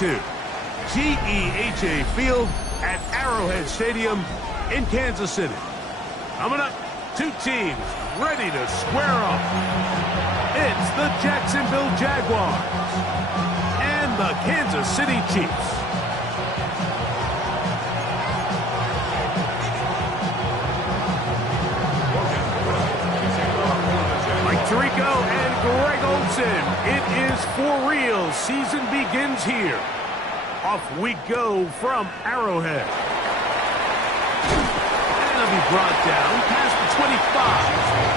to GEHA Field at Arrowhead Stadium in Kansas City. Coming up, two teams ready to square off. It's the Jacksonville Jaguars and the Kansas City Chiefs. Tirico and Greg Olsen. It is for real. Season begins here. Off we go from Arrowhead. And it'll be brought down past the 25.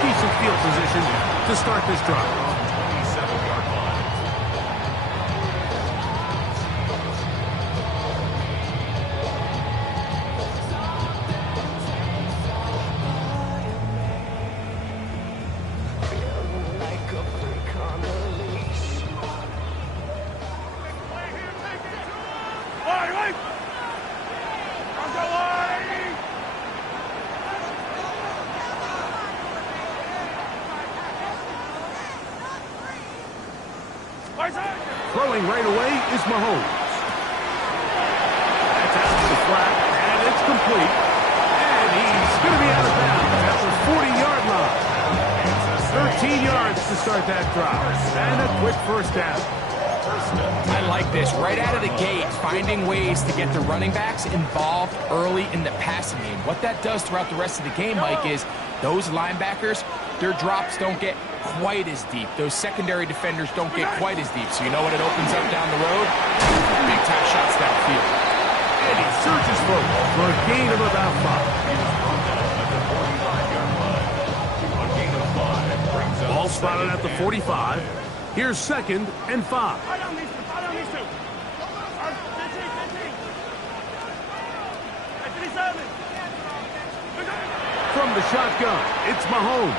Decent field position to start this drive. Throwing right away is Mahomes. That's out to the flat, and it's complete. And he's going to be out of bounds at the 40-yard line. 13 yards to start that drive. And a quick first down. I like this. Right out of the gate, finding ways to get the running backs involved early in the passing game. What that does throughout the rest of the game, Mike, is those linebackers, their drops don't get quite as deep. Those secondary defenders don't get quite as deep. So you know what it opens up down the road? Big time shots downfield. And he surges forward for a gain of about 5. Ball spotted at the 45. Here's 2nd and 5. From the shotgun, it's Mahomes.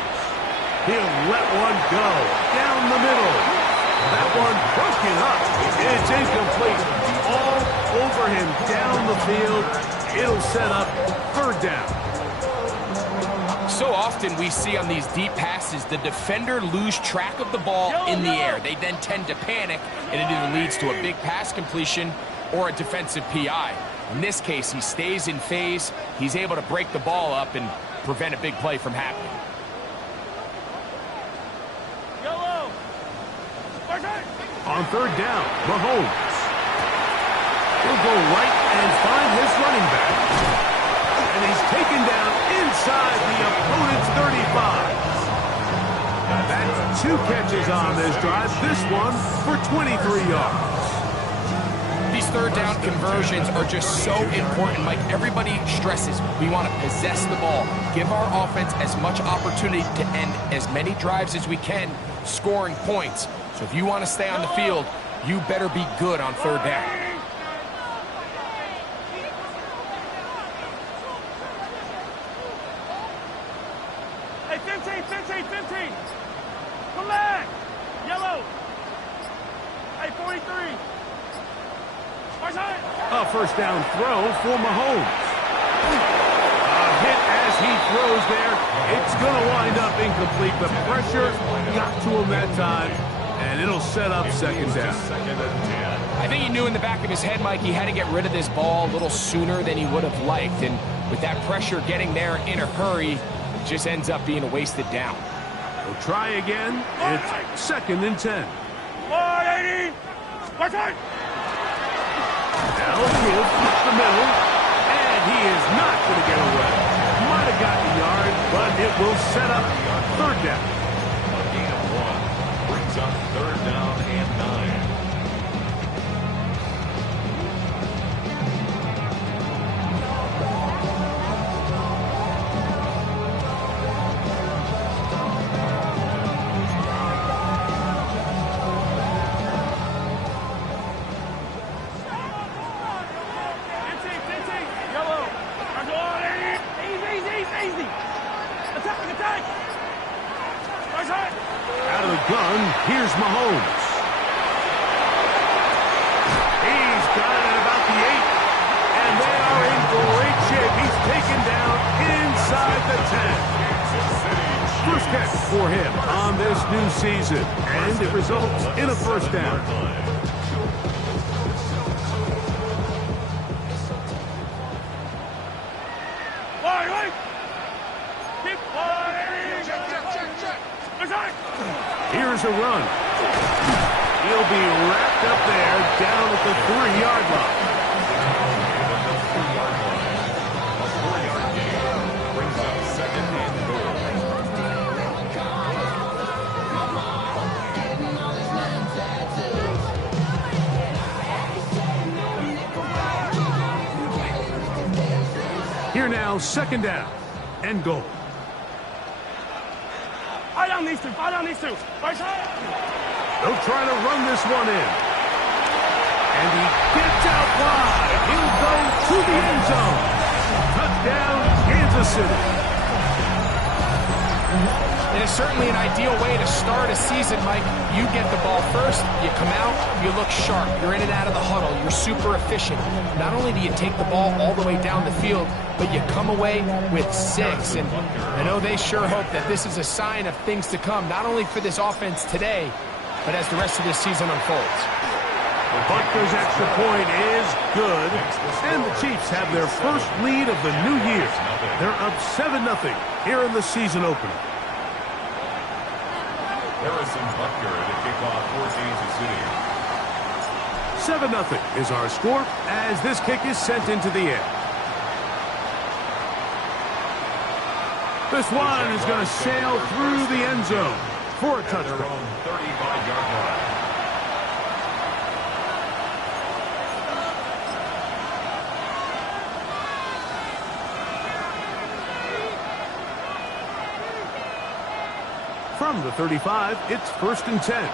He'll let one go down the middle. That one broken up. It's incomplete. All over him down the field. It'll set up 3rd down. So often we see on these deep passes, the defender lose track of the ball in the air. They then tend to panic, and it either leads to a big pass completion or a defensive PI. In this case, he stays in phase. He's able to break the ball up and prevent a big play from happening. On 3rd down, Mahomes. He'll go right and find his running back. And he's taken down inside the opponent's 35. That's 2 catches on this drive. This one for 23 yards. These 3rd down conversions are just so important, Mike. Everybody stresses we want to possess the ball, give our offense as much opportunity to end as many drives as we can, scoring points. So if you want to stay on the field, you better be good on 3rd down. Hey, 15. Come back. Yellow. Hey, 43. A first down throw for Mahomes. A hit as he throws there. It's going to wind up incomplete. The pressure got to him that time, and it'll set up 2nd down. I think he knew in the back of his head, Mike, he had to get rid of this ball a little sooner than he would have liked. And with that pressure getting there in a hurry, it just ends up being a wasted down. He'll try again. It's 2nd and 10. 180. Watch out. Now he'll push the middle, and he is not going to get away. Might have gotten a yard, but it will set up 3rd down. A gain of 1 brings up 3rd down and 9. Out of the gun, here's Mahomes. He's got it at about the 8. And they are in great shape. He's taken down inside the 10. First catch for him on this new season. And it results in a first down. a run. He'll be wrapped up there down at the 3-yard line. A 4-yard gain brings up 2nd and goal. Here now, 2nd down and goal. Fire down these two. Fire down these two. Right side. They'll try to run this one in. And he gets out wide. He'll go to the end zone. Touchdown, Kansas City. It is certainly an ideal way to start a season, Mike. You get the ball first, you come out, you look sharp. You're in and out of the huddle. You're super efficient. Not only do you take the ball all the way down the field, but you come away with 6. And I know they sure hope that this is a sign of things to come, not only for this offense today, but as the rest of this season unfolds. Butker's extra point is good, and the Chiefs have their first lead of the new year. They're up 7-0 here in the season opener. Harrison Butker to kick off for Kansas City. 7-0 is our score as this kick is sent into the air. This one is going to sail through the end zone for a touchdown. Their own 35-yard line. From the 35, it's 1st and 10.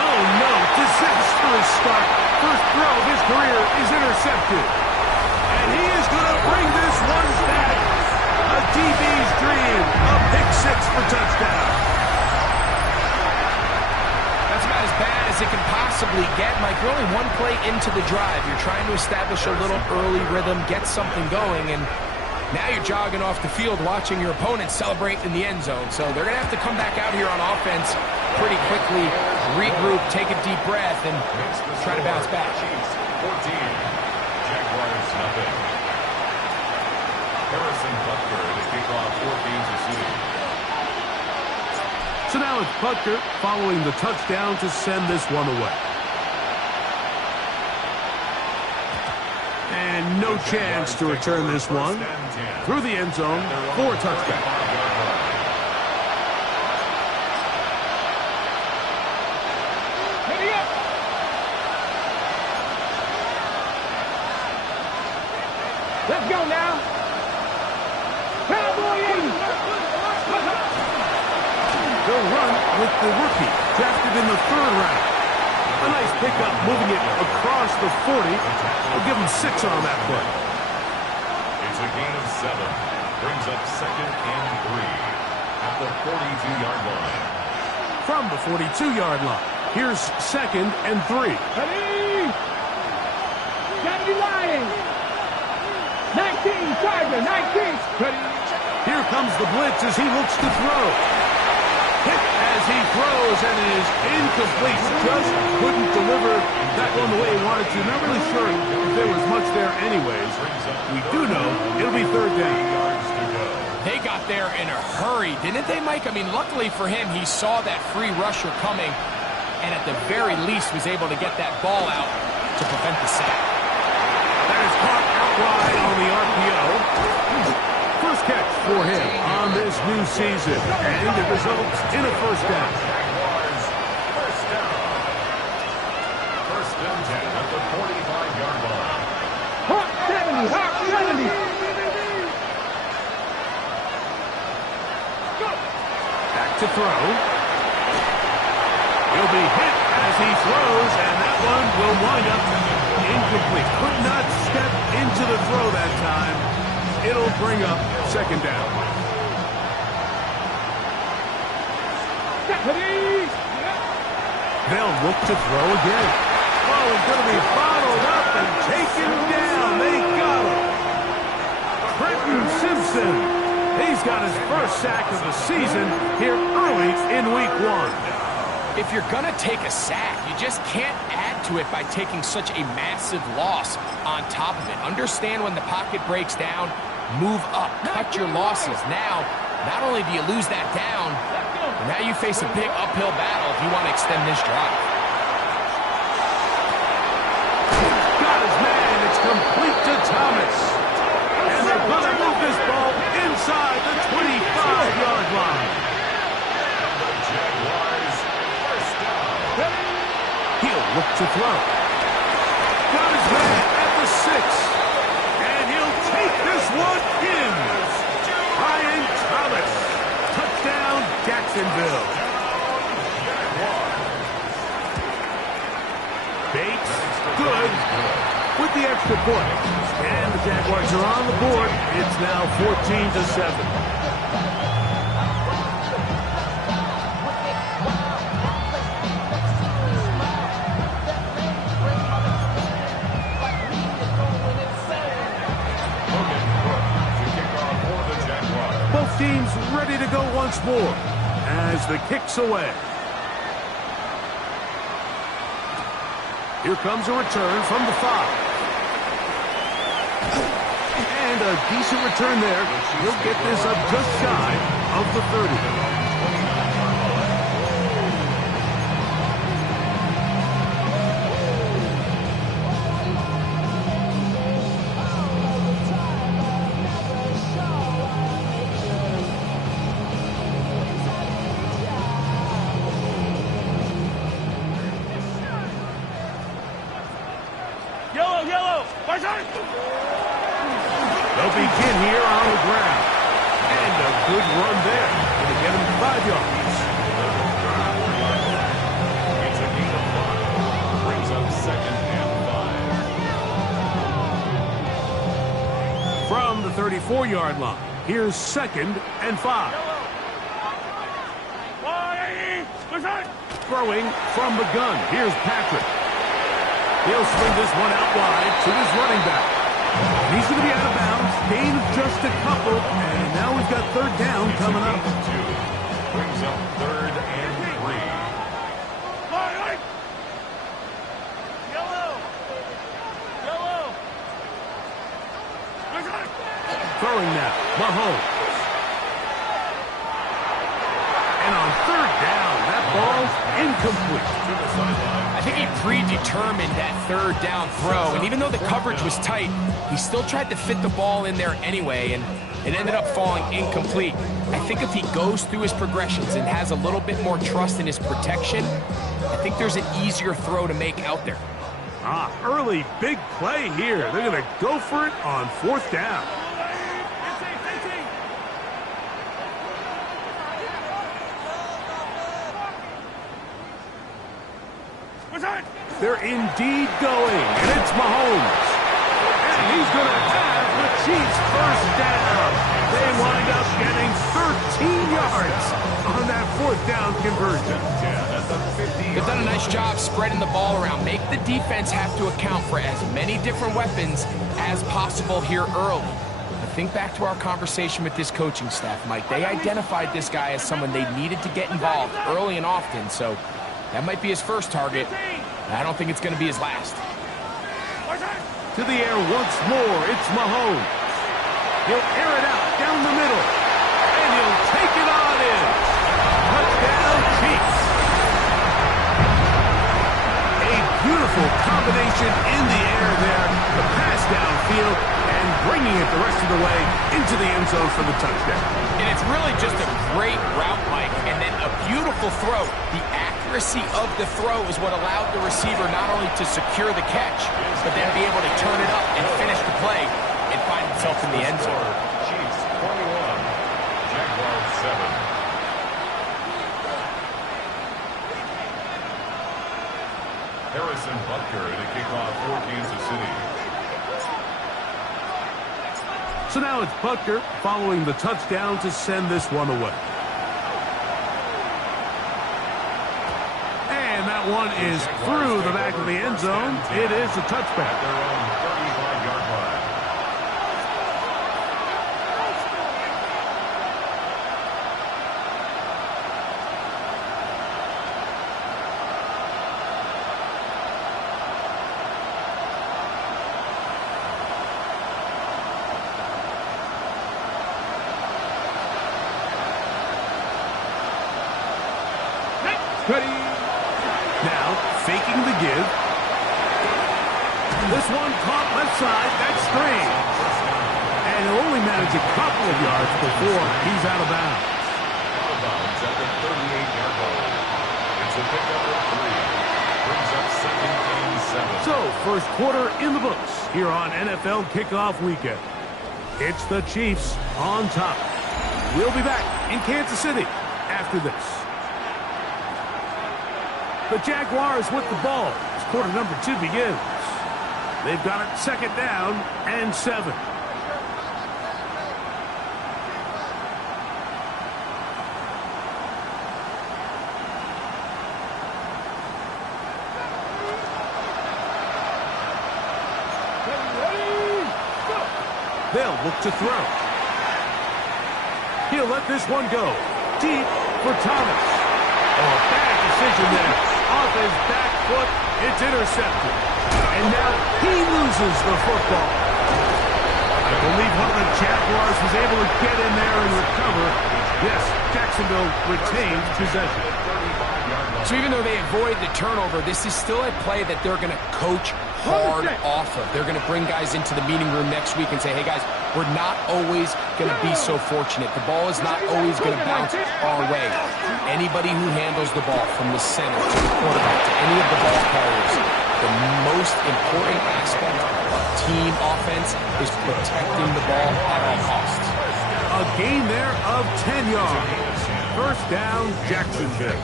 Oh, no. Disastrous start. First throw of his career is intercepted. And he is going to bring this one back. A DB's dream. A pick 6 for touchdown. That's about as bad as it can possibly get, Mike. You're only one play into the drive. You're trying to establish a little early rhythm, get something going, and now you're jogging off the field watching your opponent celebrate in the end zone. So they're going to have to come back out here on offense pretty quickly, regroup, take a deep breath, and try to bounce back. Chiefs 14, Jaguars nothing. Harrison Butker to kick off for Kansas City. So now it's Butker following the touchdown to send this one away. And no chance to return this one through the end zone for a touchdown. Let's go now. Cowboy 80. They'll run with the rookie, drafted in the 3rd round. A nice pickup, moving it across the 40. We'll give him 6 on that play. It's a gain of 7. Brings up 2nd and 3 at the 42-yard line. From the 42-yard line, here's 2nd and 3. Ready? Gotta be lying. 19, Charger, 19. Ready? Here comes the blitz as he looks to throw. Hit as he throws, and it is incomplete. Just couldn't deliver that one the way he wanted to. Not really sure if there was much there anyways. We do know it'll be 3rd down. They got there in a hurry, didn't they, Mike? I mean, luckily for him, he saw that free rusher coming, and at the very least was able to get that ball out to prevent the sack. That is caught out wide on the RPO. First catch for him on this new season, and it results in a 1st down. Jaguars, 1st down. 1st and 10 at the 45-yard line. Hawk 70, Hawk 70. Back to throw. He'll be hit as he throws, and that one will wind up incomplete. Could not step into the throw that time. It'll bring up 2nd down. They'll look to throw again. Oh, he's going to be bottled up and taken down. They got him. Trenton Simpson. He's got his first sack of the season here early in week 1. If you're going to take a sack, you just can't add to it by taking such a massive loss on top of it. Understand when the pocket breaks down, move up, cut your losses. Now, not only do you lose that down, but now you face a big uphill battle if you want to extend this drive. Got his man. It's complete to Thomas. And they're going to move this ball inside the 25-yard line. The Jaguars first down. He'll look to throw. Got his man at the 6. And he'll take this one in. Brian Thomas. Touchdown, Jacksonville. Bates, good, with the extra point. And the Jaguars are on the board. It's now 14-7. Both teams ready to go once more as the kick's away. Here comes a return from the 5. And a decent return there. He'll get this up just shy of the 30. They'll begin here on the ground. And a good run there. Going to get him 5 yards. It's a gain of 5. Brings up second and 5. From the 34-yard line, here's second and 5. Throwing from the gun. Here's Patrick. He'll swing this one out wide to his running back. He's going to be out of bounds. Gain of just a couple. And now we've got third down coming up. 2. Brings up third and 3. Throwing now. Mahomes. And on third down, that ball's incomplete. To the sideline. I think he predetermined that third down throw, and even though the coverage was tight, he still tried to fit the ball in there anyway, and it ended up falling incomplete. I think if he goes through his progressions and has a little bit more trust in his protection, I think there's an easier throw to make out there. Early big play here. They're going to go for it on fourth down. They're indeed going, and it's Mahomes. And he's going to have the Chiefs first down. They wind up getting 13 yards on that fourth down conversion. They've done a nice job spreading the ball around. Make the defense have to account for as many different weapons as possible here early. But think back to our conversation with this coaching staff, Mike. They identified this guy as someone they needed to get involved early and often, so that might be his first target. I don't think it's going to be his last. To the air once more, it's Mahomes. He'll air it out down the middle, and he'll take it on in. Touchdown, Cheifs. A beautiful combination in the air there. The pass downfield and bringing it the rest of the way into the end zone for the touchdown. And it's really just a great route, Mike, and then a beautiful throw. The accuracy of the throw is what allowed the receiver not only to secure the catch, but then be able to turn it up and finish the play and find himself in the end zone. Chiefs 21, Jaguars 7. Harrison Butker to kick off for Kansas City. So now it's Butker following the touchdown to send this one away. And that one is through the back of the end zone. It is a touchback. Their own 35-yard line. Ready. Now, faking the give. This one caught left side. That's three. And he'll only manage a couple of yards before he's out of bounds. Out of bounds at the 38-yard line. It's a pickup of 3. Brings up 2nd and 7. So, first quarter in the books here on NFL Kickoff Weekend. It's the Chiefs on top. We'll be back in Kansas City after this. The Jaguars with the ball as quarter number 2 begins. They've got it 2nd down and 7. They'll look to throw. He'll let this one go. Deep for Thomas. Oh, a bad decision there. Off his back foot, it's intercepted. And now he loses the football. I believe one of the Jaguars was able to get in there and recover. Yes, Jacksonville retained possession. So even though they avoid the turnover, this is still a play that they're going to coach hard off of. They're going to bring guys into the meeting room next week and say, hey, guys, we're not always going to be so fortunate. The ball is not always going to bounce our way. Anybody who handles the ball from the center to the quarterback to any of the ball carriers, the most important aspect of team offense is protecting the ball at all costs. A gain there of 10 yards. First down, Jacksonville.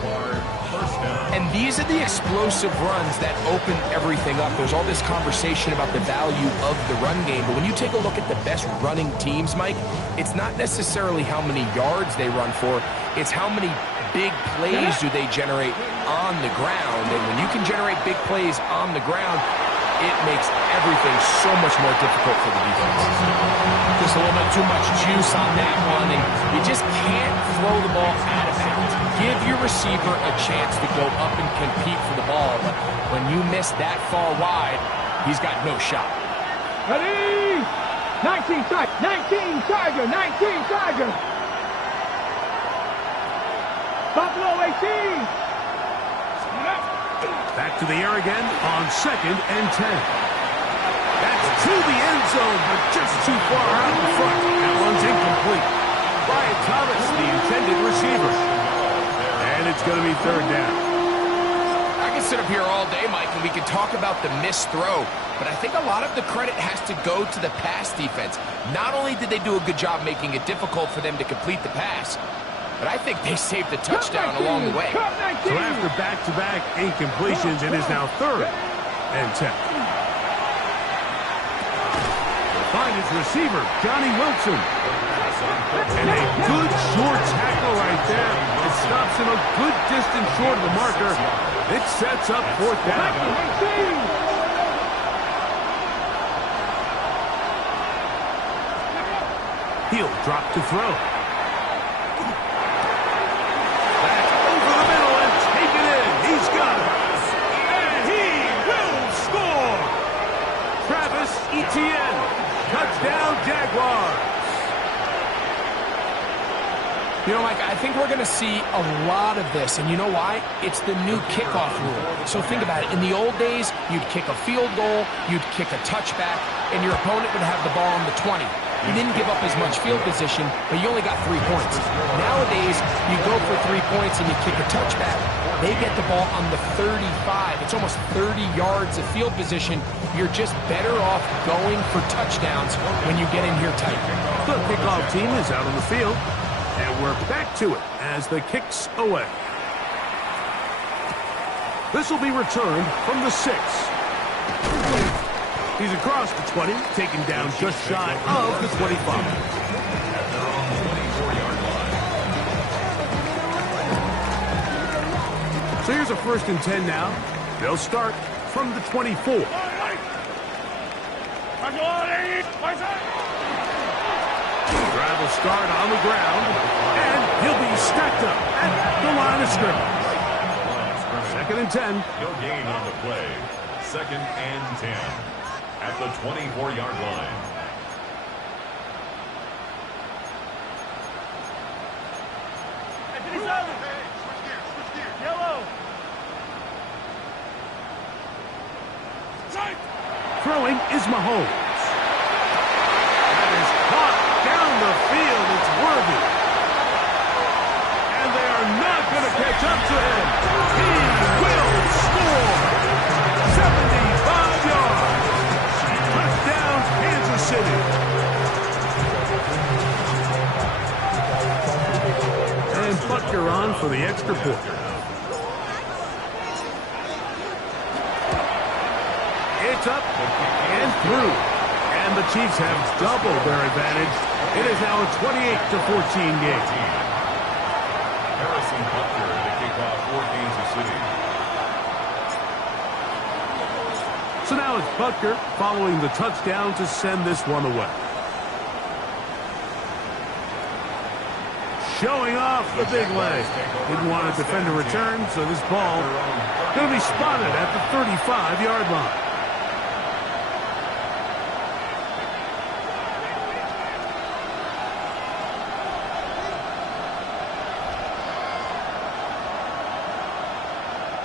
And these are the explosive runs that open everything up. There's all this conversation about the value of the run game, but when you take a look at the best running teams, Mike, it's not necessarily how many yards they run for, it's how many big plays do they generate on the ground. And when you can generate big plays on the ground, it makes everything so much more difficult for the defense. Just a little bit too much juice on that one, and you just can't throw the ball out of bounds. Give your receiver a chance to go up and compete for the ball, but when you miss that far wide, he's got no shot. Ready. 19 Tiger. Buffalo 18. Back to the air again on 2nd and 10. That's to the end zone, but just too far out in front. That one's incomplete. Brian Thomas, the intended receiver. And it's going to be 3rd down. I can sit up here all day, Mike, and we can talk about the missed throw, but I think a lot of the credit has to go to the pass defense. Not only did they do a good job making it difficult for them to complete the pass, but I think they saved the touchdown along the way. So after back-to-back incompletions, it is now 3rd and 10. Find his receiver, Johnny Wilson. And a good short tackle right there. It stops him a good distance short of the marker. It sets up 4th down. He'll drop to throw. That's over the middle and taken in. He's got it. And he will score. Travis Etienne. Touchdown, Jaguars. You know, Mike, I think we're going to see a lot of this, and you know why? It's the new kickoff rule. So think about it. In the old days, you'd kick a field goal, you'd kick a touchback, and your opponent would have the ball on the 20. You didn't give up as much field position, but you only got 3 points. Nowadays, you go for 3 points and you kick a touchback. They get the ball on the 35. It's almost 30 yards of field position. You're just better off going for touchdowns when you get in here tight. The kickoff team is out on the field. And we're back to it as the kick's away. This will be returned from the 6. He's across the 20, taken down just shy of the 25. They're on the 24-yard line. So here's a 1st and 10 now. They'll start from the 24. Drive will start on the ground, and he'll be stacked up at the line of scrimmage. 2nd and 10. No gain on the play. 2nd and 10 at the 24-yard line. Yellow. Throwing is Mahomes. That is caught down the field. It's worthy. And they are not going to catch up to him. He will score. 75 yards. Touchdown, Kansas City. And Butker on for the extra point. It's up and through. And the Chiefs have doubled their advantage. It is now a 28-14 game. Harrison Butker to kick off for Kansas City. So now it's Butker following the touchdown to send this one away. Showing off the big leg. Didn't want to defend a return, so this ball going to be spotted at the 35-yard line.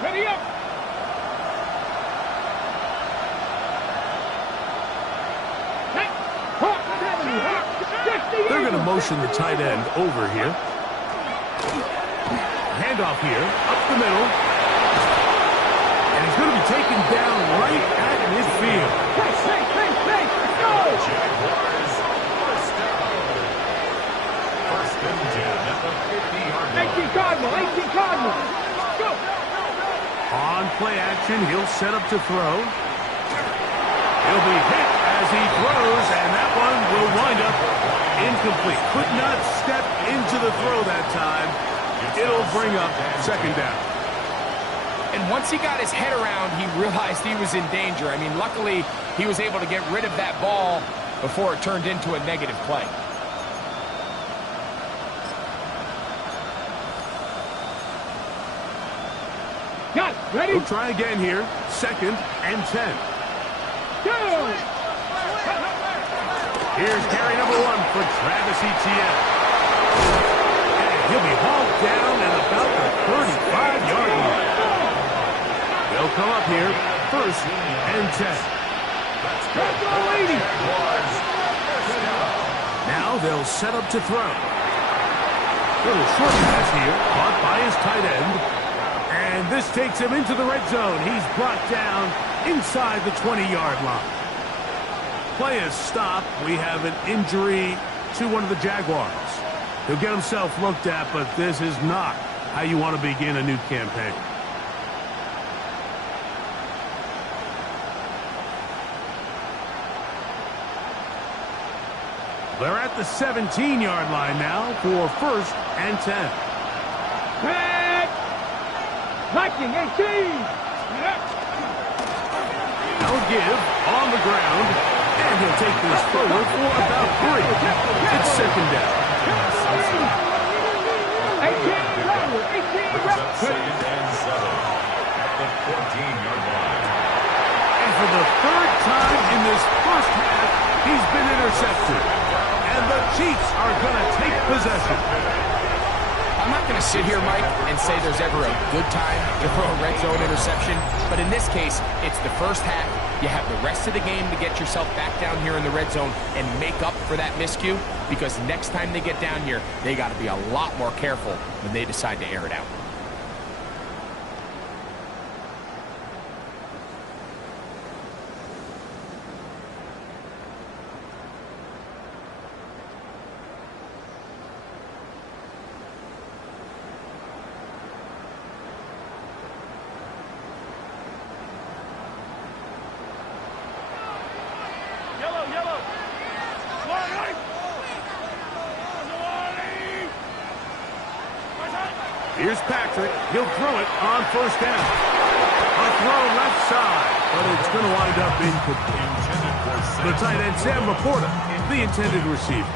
Ready up. They're going to motion the tight end over here. Handoff here, up the middle. And he's going to be taken down right at midfield. Let's go! Jaguars, first down. First and 10 at the 50-yard line. 18 Cardinal, 18 Cardinal. Go! On play action, he'll set up to throw. He'll be hit as he throws, and that one will wind up incomplete. Could not step into the throw that time. It'll bring up second down. And once he got his head around, he realized he was in danger. I mean, luckily, he was able to get rid of that ball before it turned into a negative play. Got it. Ready? We'll try again here. Second and 10. Go! Here's carry number 1 for Travis Etienne. And he'll be hauled down at about the 35-yard line. They'll come up here, first and 10. Let's go, lady! Now they'll set up to throw. Little short pass here, caught by his tight end. And this takes him into the red zone. He's brought down inside the 20-yard line. Play is stopped. We have an injury to one of the Jaguars. He'll get himself looked at, but this is not how you want to begin a new campaign. They're at the 17-yard line now for first and 10. Back! Viking 18! Now give on the ground, and he'll take this forward for about 3. It's second down. 18 reps. Second and 7 at the 14-yard line. And for the third time in this first half, he's been intercepted. And the Chiefs are going to take possession. I'm not going to sit here, Mike, and say there's ever a good time to throw a red zone interception. But in this case, it's the first half. You have the rest of the game to get yourself back down here in the red zone and make up for that miscue. Because next time they get down here, they got to be a lot more careful when they decide to air it out. Here's Patrick. He'll throw it on first down. A throw left side, but it's going to wind up incomplete. The tight end, Sam Laporta, the intended receiver.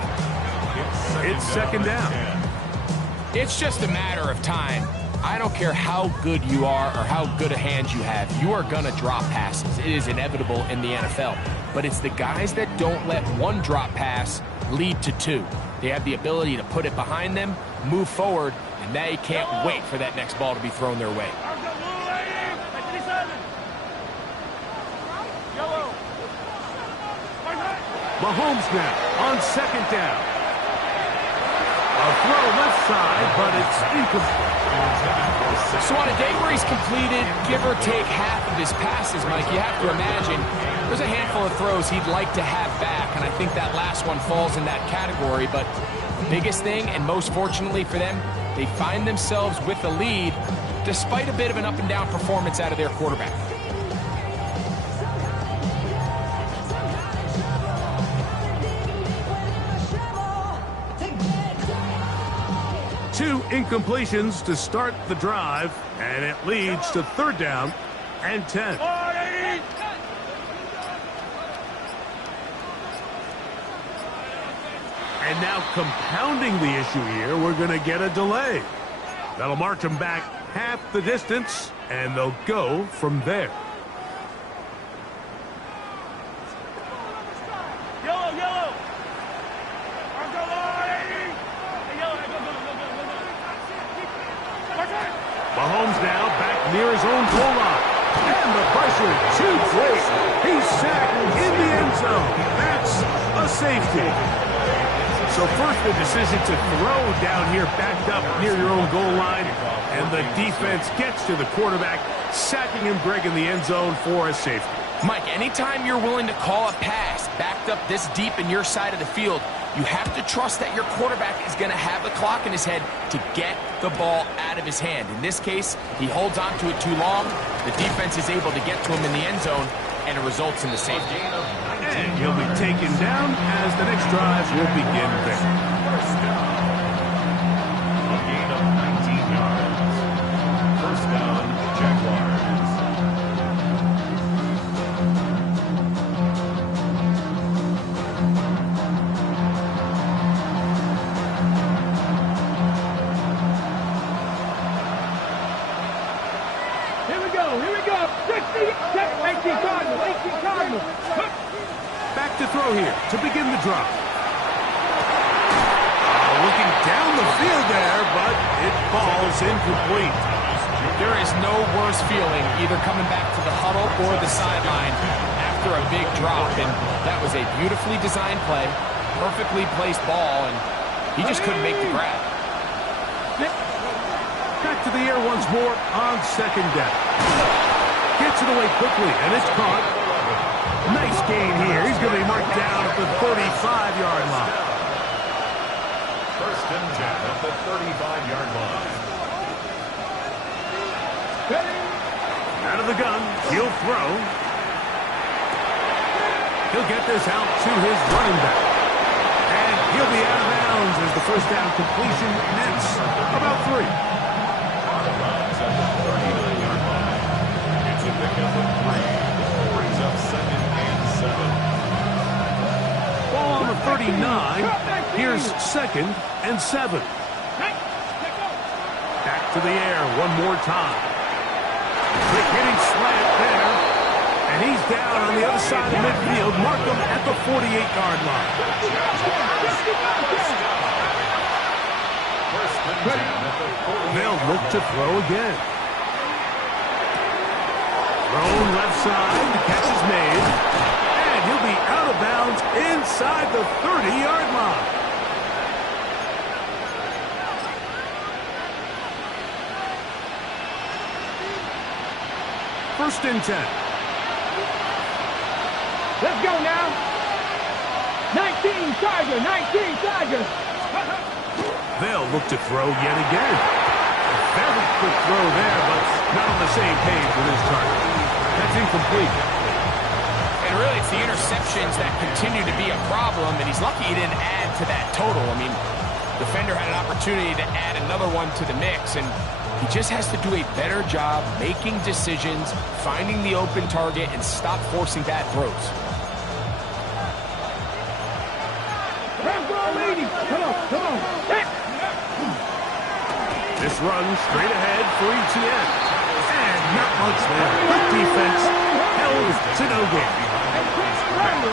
It's second down. It's just a matter of time. I don't care how good you are or how good a hand you have. You are going to drop passes. It is inevitable in the NFL. But it's the guys that don't let one drop pass lead to 2. They have the ability to put it behind them, move forward, and they can't wait for that next ball to be thrown their way. Mahomes now on second down. A throw left side, but it's incomplete. So on a day where he's completed, give or take half of his passes, Mike, you have to imagine there's a handful of throws he'd like to have back, and I think that last one falls in that category. But the biggest thing, and most fortunately for them, they find themselves with the lead despite a bit of an up-and-down performance out of their quarterback. Two incompletions to start the drive, and it leads to third down and 10. And now compounding the issue here, we're going to get a delay. That'll march them back half the distance, and they'll go from there. Mahomes now back near his own goal line. And the pressure too great. He's sacked in the end zone. That's a safety. So first the decision to throw down here backed up near your own goal line. And the defense gets to the quarterback, sacking him, Greg, in the end zone for a safety. Mike, anytime you're willing to call a pass backed up this deep in your side of the field, you have to trust that your quarterback is going to have the clock in his head to get the ball out of his hand. In this case, he holds on to it too long. The defense is able to get to him in the end zone, and it results in the safety. And he'll be taken down as the next drive will begin there. First down. A gain of 19 yards. First down, Jaguars. Back to throw here to begin the drop. Looking down the field there, but it falls incomplete. There is no worse feeling either coming back to the huddle or the sideline after a big drop. And that was a beautifully designed play, perfectly placed ball, and he just couldn't make the grab. Back to the air once more on second down. Gets it away quickly, and it's caught. Nice gain here. He's going to be marked down at the 35-yard line. First and 10 at the 35-yard line. Out of the gun. He'll throw. He'll get this out to his running back. And he'll be out of bounds as the first down completion nets about 3. Out of bounds at the 39-yard line. It's a pickup of 3. Brings up second and 7. Ball on the 39. Here's second and 7. Back to the air one more time. Quick hitting slant there. And he's down on the other side of midfield. Mark him at the 48-yard line. They'll look to throw again. Thrown left side. The catch is made. And he'll be out of bounds inside the 30-yard line. First and 10. Let's go now. 19 Chargers, 19 Chargers. They'll look to throw yet again. A very quick throw there, but not on the same page with his target. That's incomplete. And really, it's the interceptions that continue to be a problem, and he's lucky he didn't add to that total. I mean, defender had an opportunity to add another one to the mix, and he just has to do a better job making decisions, finding the open target, and stop forcing bad throws. Come on. This run straight ahead for ETN. And not much there. Good defense held to no gain. 19.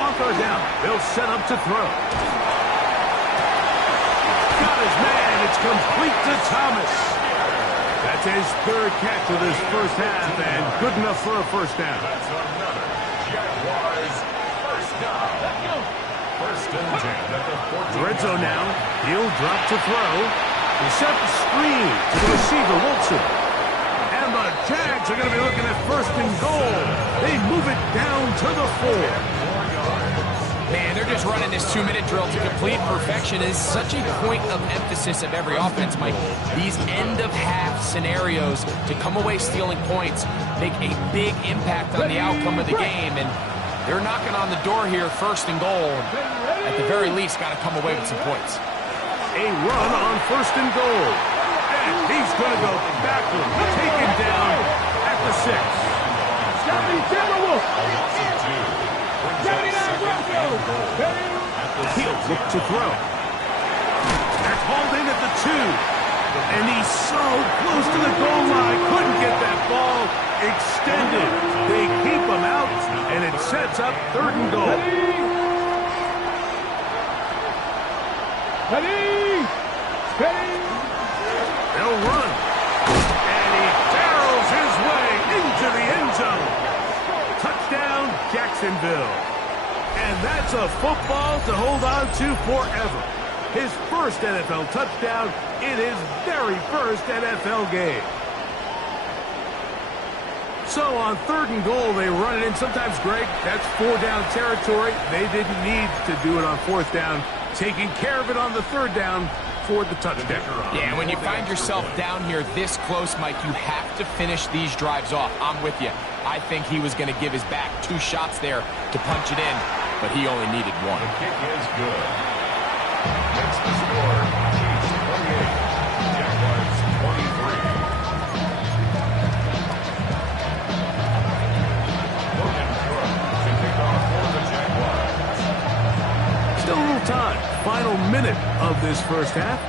On third down, they'll set up to throw. Got his man. It's complete to Thomas. That's his third catch of this first half, and good enough for a first down. That's another Jaguars first down. First and 10 at the 14. Red zone now. He'll drop to throw. He set the screen to the receiver, Wilson. And the Jags are going to be looking at first and goal. They move it down to the 4. Man, they're just running this 2-minute drill to complete perfection. It's such a point of emphasis of every offense, Mike. These end-of-half scenarios to come away stealing points make a big impact on the outcome of the game. And they're knocking on the door here, first and goal. At the very least, got to come away with some points. A run on first and goal. And he's going to go backward, taken down at the 6. Stop these terrible. He'll look to throw. That's hauled in at the 2. And he's so close to the goal line. Couldn't get that ball extended. They keep him out, and it sets up third and goal. They'll run. And he barrels his way into the end zone. Touchdown, Jacksonville. And that's a football to hold on to forever. His first NFL touchdown in his very first NFL game. So on third and goal, they run it in. Sometimes, Greg, that's 4-down territory. They didn't need to do it on 4th down. Taking care of it on the 3rd down for the touchdown. Yeah, when you find yourself down here this close, Mike, you have to finish these drives off. I'm with you. I think he was going to give his back 2 shots there to punch it in, but he only needed 1. The kick is good. That's the score. Chiefs 28, Jaguars 23. Logan Crook to kick off for the Jaguars. Still a little time. Final minute of this first half.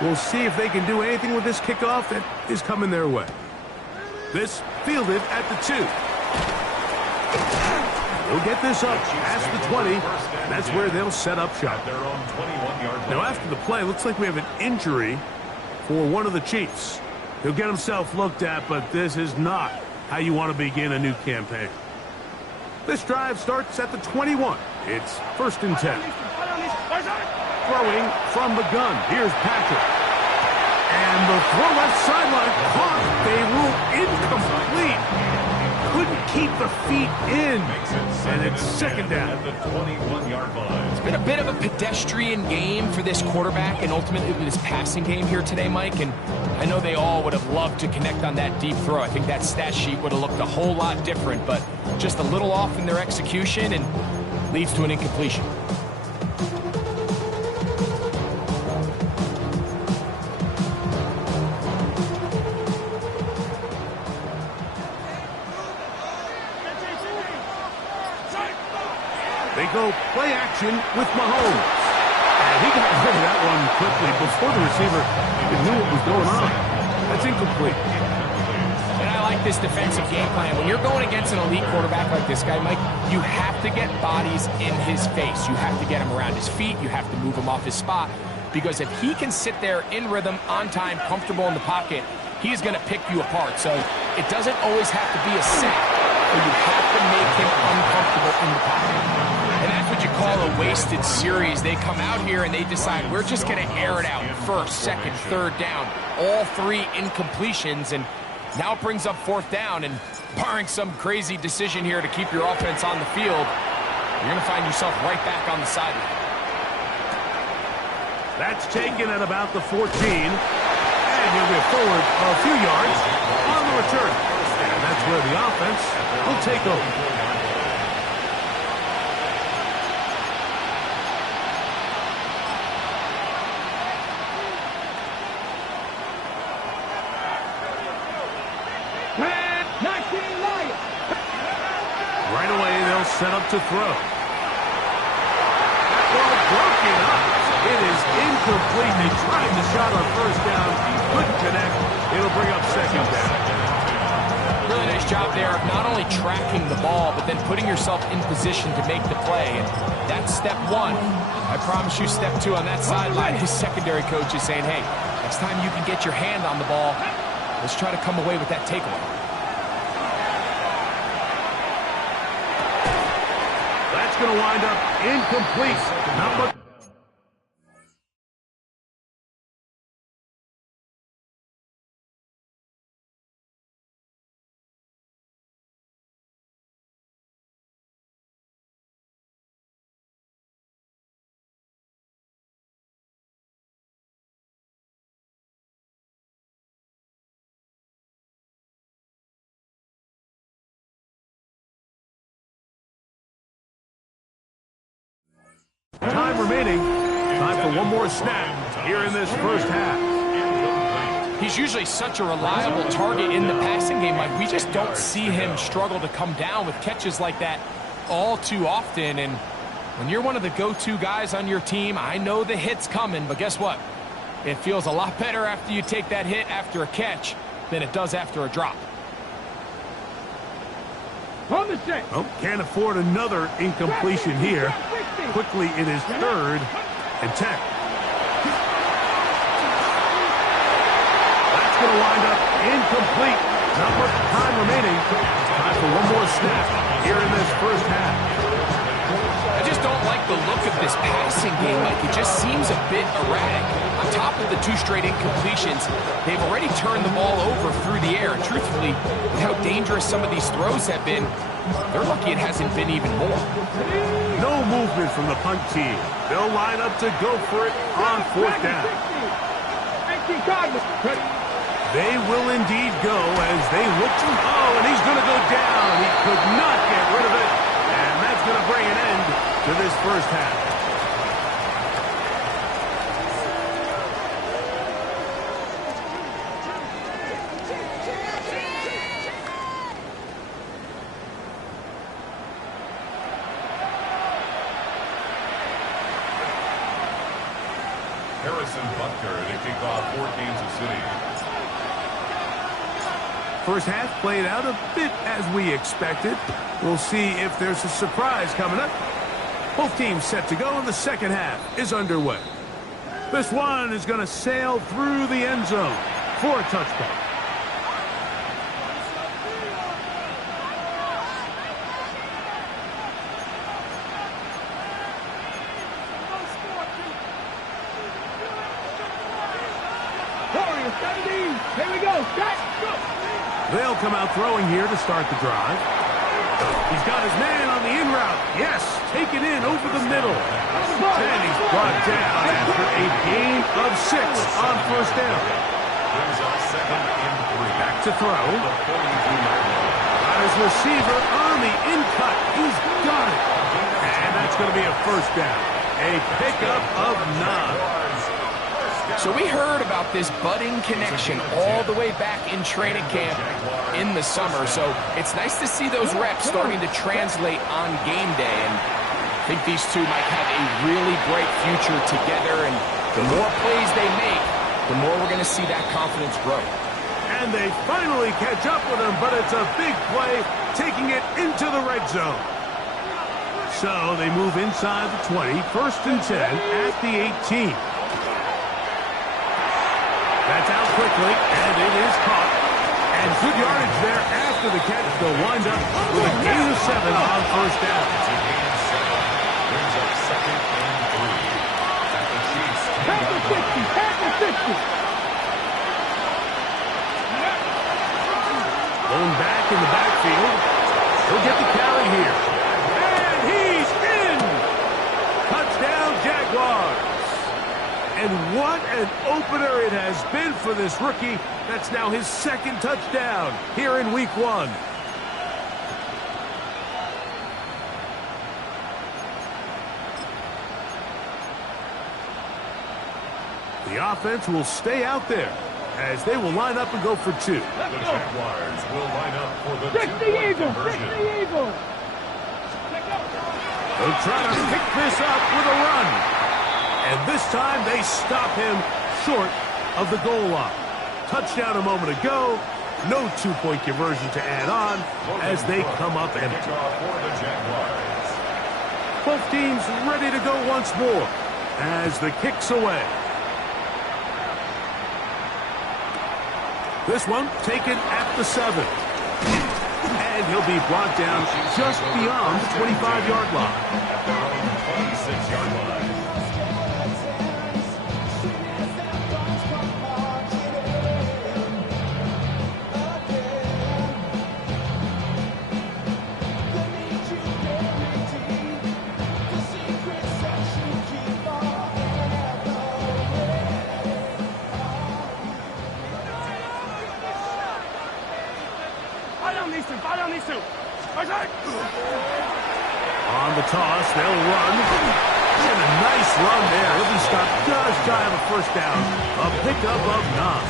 We'll see if they can do anything with this kickoff that is coming their way. This fielded at the 2. They'll get this up past the 20. That's where they'll set up shop. Their own 21-yard line. Now after the play, looks like we have an injury for one of the Chiefs. He'll get himself looked at, but this is not how you want to begin a new campaign. This drive starts at the 21. It's first and 10. Throwing from the gun. Here's Patrick. And the throw left sideline caught. They rule incomplete. Couldn't keep the feet in. And it's second down. At the 21-yard line. It's been a bit of a pedestrian game for this quarterback and ultimately this passing game here today, Mike. And I know they all would have loved to connect on that deep throw. I think that stat sheet would have looked a whole lot different, but just a little off in their execution and leads to an incompletion. They go play action with Mahomes. And he got rid of that one quickly before the receiver even knew what was going on. That's incomplete. And I like this defensive game plan. When you're going against an elite quarterback like this guy, Mike, you have to get bodies in his face. You have to get him around his feet. You have to move him off his spot. Because if he can sit there in rhythm, on time, comfortable in the pocket, he's going to pick you apart. So it doesn't always have to be a sack, but you have to make him uncomfortable in the pocket. And that's what you call a wasted series. They come out here and they decide, we're just going to air it out. First, second, third down. All 3 incompletions. And now it brings up 4th down. And barring some crazy decision here to keep your offense on the field, you're going to find yourself right back on the sideline. That's taken at about the 14. And he'll get forward a few yards on the return. And that's where the offense will take over. Right away, they'll set up to throw. That ball broken up. It is incomplete. They tried the shot on first down. Couldn't connect. It'll bring up second down. Really nice job there of not only tracking the ball, but then putting yourself in position to make the play. And that's step 1. I promise you step 2 on that sideline. His secondary coach is saying, hey, next time you can get your hand on the ball, Let's try to come away with that takeaway. That's going to wind up incomplete. Not much. Time remaining. Time for one more snap here in this first half. He's usually such a reliable target in the passing game. Like, we just don't see him struggle to come down with catches like that all too often. And when you're one of the go-to guys on your team, I know the hit's coming, but guess what? It feels a lot better after you take that hit after a catch than it does after a drop. Oh, can't afford another incompletion here. Quickly, it is 3rd and 10. That's going to wind up incomplete. Not much time remaining. Time for one more snap here in this first half. I just don't like the look of this passing game. Like, it just seems a bit erratic. On top of the 2 straight incompletions, they've already turned the ball over through the air. And truthfully, with how dangerous some of these throws have been, they're lucky it hasn't been even more. No movement from the punt team. They'll line up to go for it on 4th down. They will indeed go as they look to... Oh, and he's going to go down. He could not get rid of it. And that's going to bring an end to this first half. First half played out a bit as we expected. We'll see if there's a surprise coming up. Both teams set to go, and the second half is underway. This one is going to sail through the end zone for a touchdown. Here we go. They'll come out throwing here to start the drive. He's got his man on the in route. Yes, take it in over the middle. And he's brought down after a gain of 6 on 1st down. Back to throw. Got his receiver on the in cut. He's got it. And that's going to be a 1st down. A pickup of 9. So we heard about this budding connection all the way back in training camp in the summer. So it's nice to see those reps starting to translate on game day. And I think these two might have a really bright future together. And the more plays they make, the more we're going to see that confidence grow. And they finally catch up with him, but it's a big play, taking it into the red zone. So they move inside the 20, 1st and 10 at the 18. That's out quickly, and it is caught. And good yardage there after the catch. They'll wind up with a gain of 7 on 1st down. Brings up 2nd and 3. At the Cheifs. Pass the 60. Pass the 60. Going back in the backfield. He'll get the carry here. And he's in! Touchdown, Jaguars. And what an opener it has been for this rookie. That's now his 2nd touchdown here in Week 1. The offense will stay out there as they will line up and go for 2. The Jaguars will line up for the 60 2-point Eagles. conversion. 60 Eagles. They'll try to pick this up with a run. And this time they stop him short of the goal line. Touchdown a moment ago. No 2-point conversion to add on as they come up empty. Both teams ready to go once more as the kick's away. This one taken at the 7. And he'll be brought down just beyond the 25-yard line. At their own 26-yard line. On the toss, they'll run. And a nice run there. He'll be stopped just shy of a first down. A pickup of 9.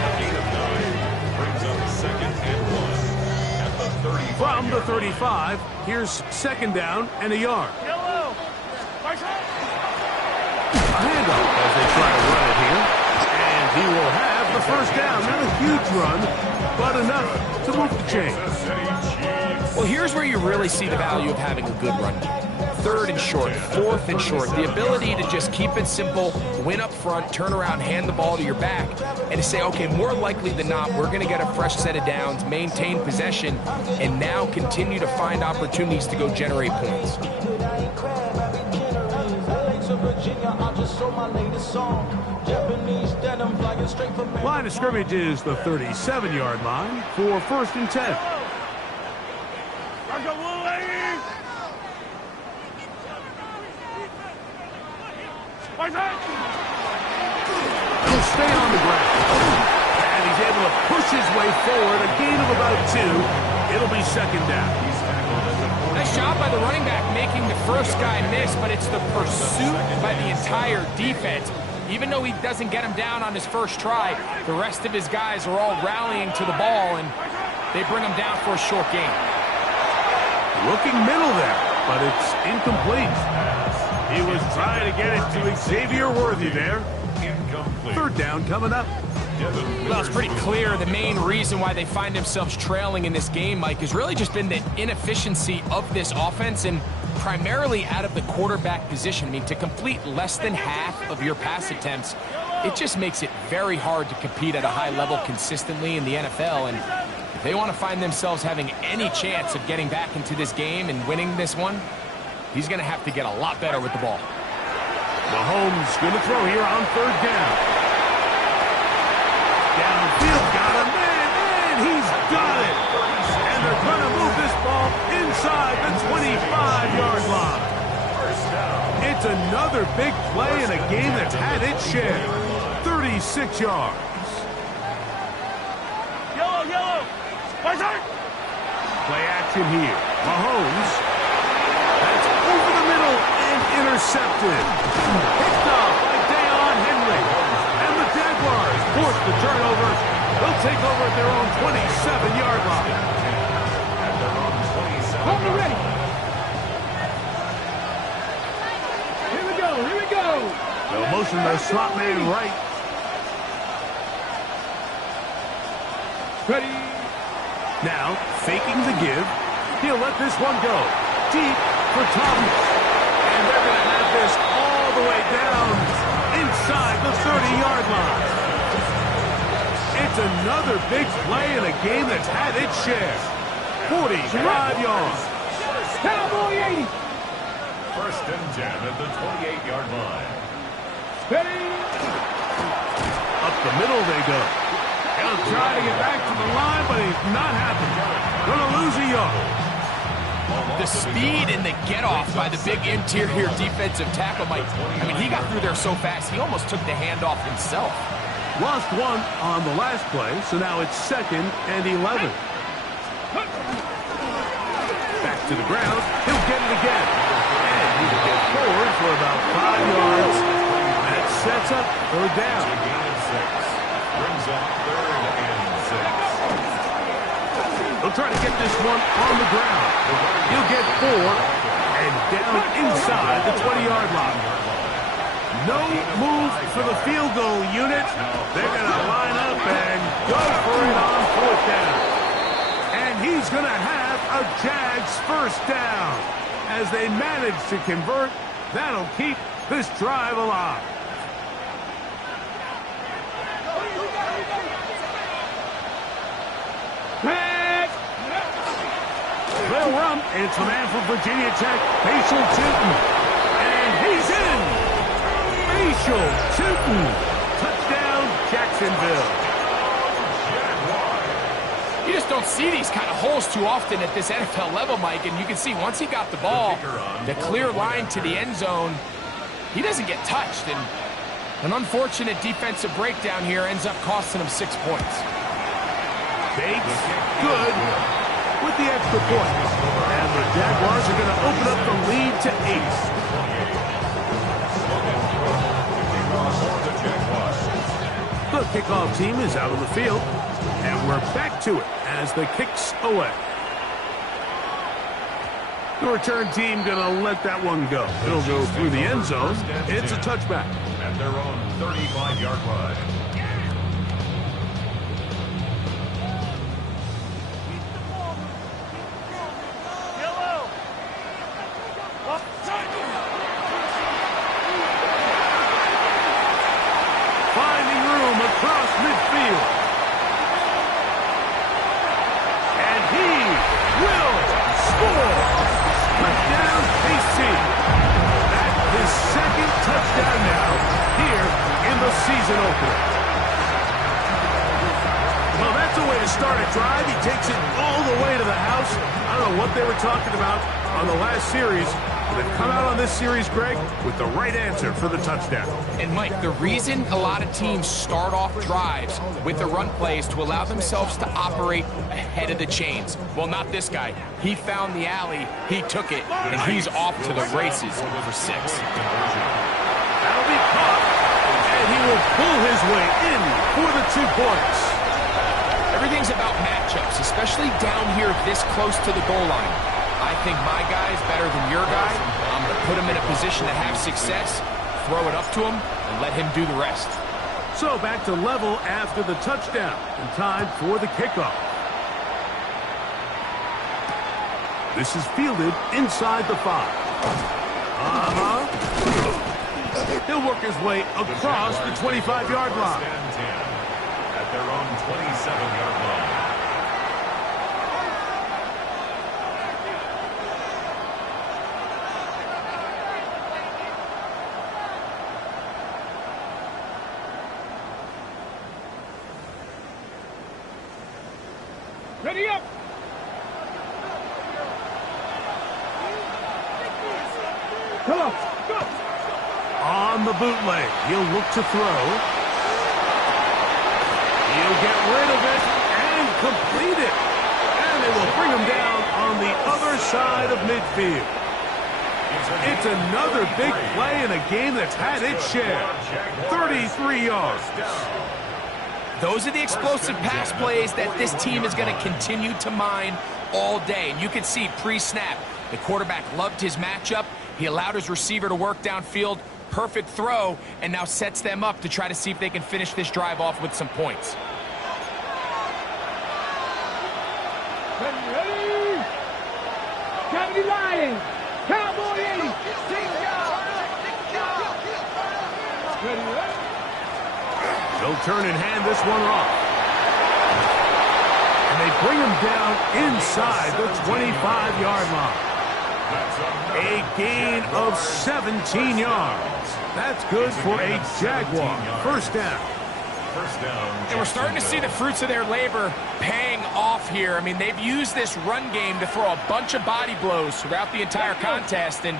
A gain of 9 brings up 2nd and 1 at the 35. From the 35, here's 2nd down and a yard. A handoff as they try to run it here. And he will have the first down. Not a huge run, but enough to move the chains. Well, here's where you really see the value of having a good run game. 3rd and short, 4th and short. The ability to just keep it simple, win up front, turn around, hand the ball to your back, and to say, okay, more likely than not, we're going to get a fresh set of downs, maintain possession, and now continue to find opportunities to go generate points. Line of scrimmage is the 37-yard line for 1st and 10. He'll stay on the ground. And he's able to push his way forward. A gain of about 2. It'll be 2nd down. Nice job by the running back making the first guy miss, but it's the pursuit by the entire defense. Even though he doesn't get him down on his first try, the rest of his guys are all rallying to the ball, and they bring him down for a short gain. Looking middle there, but it's incomplete. He was trying to get it to Xavier Worthy there. Incomplete. 3rd down coming up. Well, it's pretty clear the main reason why they find themselves trailing in this game, Mike, has really just been the inefficiency of this offense and primarily out of the quarterback position. I mean, to complete less than half of your pass attempts, it just makes it very hard to compete at a high level consistently in the NFL. And if they want to find themselves having any chance of getting back into this game and winning this one, he's going to have to get a lot better with the ball. Mahomes going to throw here on 3rd down. Downfield, got him, and he's got it. And they're going to move this ball inside the 25-yard line. It's another big play in a game that's had its share. 36 yards. Yellow. Play action here. Mahomes. That's over the middle and intercepted. Picked off by Deion Henry. And the Jaguars force the turnover. They'll take over at their own 27-yard line. At their own 27. Hold it ready. Here we go. They'll motion the slot man right. Ready. Now, faking the give. He'll let this one go. Deep for Thomas. And they're going to have this all the way down inside the 30-yard line. It's another big play in a game that's had its share. 45 yards. Cowboy 80. 1st and 10 at the 28-yard line. Ready. Up the middle they go. He'll try to get back to the line, but he's not happening. Going to lose a yard. The speed and the get-off by the big interior defensive tackle, Mike. I mean, he got through there so fast, he almost took the handoff himself. Lost 1 on the last play, so now it's 2nd and 11. Back to the ground. He'll get it again. And he will get forward for about 5 yards. That sets up 3rd down. A gain of 6. Brings up 3rd and 6. He'll try to get this one on the ground. He'll get 4 and down inside the 20-yard line. No move for the field goal unit. They're going to line up and go for it on 4th down. And he's going to have a Jags first down. As they manage to convert, that'll keep this drive alive. Tag. They'll run. It's the man from Virginia Tech, Facial Tootin. And he's in. Facial Tootin. Touchdown, Jacksonville. You just don't see these kind of holes too often at this NFL level, Mike, and you can see once he got the ball, the clear line to the end zone, he doesn't get touched, and an unfortunate defensive breakdown here ends up costing him 6 points. Bates, good, with the extra point. And the Jaguars are going to open up the lead to 8. The kickoff team is out on the field, and we're back to it as the kick's away. The return team going to let that one go. It'll go through the end zone. It's a touchback. At their own 35-yard line. Finding room across midfield. And he will score. Touchdown, KC. That's his second touchdown now here in the season opener. Well, that's a way to start a drive. He takes it all the way to the house. I don't know what they were talking about on the last series. They've come out on this series, Greg, with the right answer for the touchdown. And, Mike, the reason a lot of teams start off drives with the run plays to allow themselves to operate ahead of the chains. Well, not this guy. He found the alley, he took it, and he's off to the races for 6. That'll be caught, and he will pull his way in for the 2 points. Everything's about matchups, especially down here this close to the goal line. I think my guy's better than your guy. I'm going to put him in a position to have success, throw it up to him, and let him do the rest. So back to level after the touchdown, and time for the kickoff. This is fielded inside the 5. He'll work his way across the 25-yard line. At their own 27-yard line. Ready up. Come on. Go. On the bootleg, he'll look to throw. He'll get rid of it and complete it. And they will bring him down on the other side of midfield. It's another big play in a game that's had its share. 33 yards. Those are the explosive pass plays that this team is going to continue to mine all day. And you can see pre-snap, the quarterback loved his matchup. He allowed his receiver to work downfield. Perfect throw, and now sets them up to try to see if they can finish this drive off with some points. Ready. Cavity Lion. Cowboy 80. Ready. They'll turn and hand this one off. And they bring him down inside the 25-yard line. A gain of 17 yards. That's good for a Jaguar. First down. And we're starting to see the fruits of their labor paying off here. I mean, they've used this run game to throw a bunch of body blows throughout the entire contest. And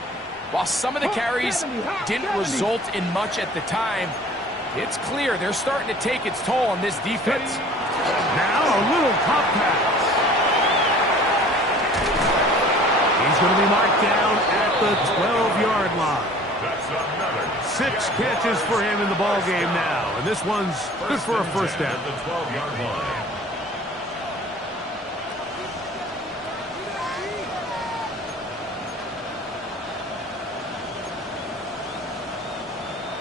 while some of the carries didn't result in much at the time, it's clear they're starting to take its toll on this defense. Now a little pop pass. He's going to be marked down at the 12-yard line. 6 catches for him in the ball game now, and this one's good for a first down. The 12-yard line.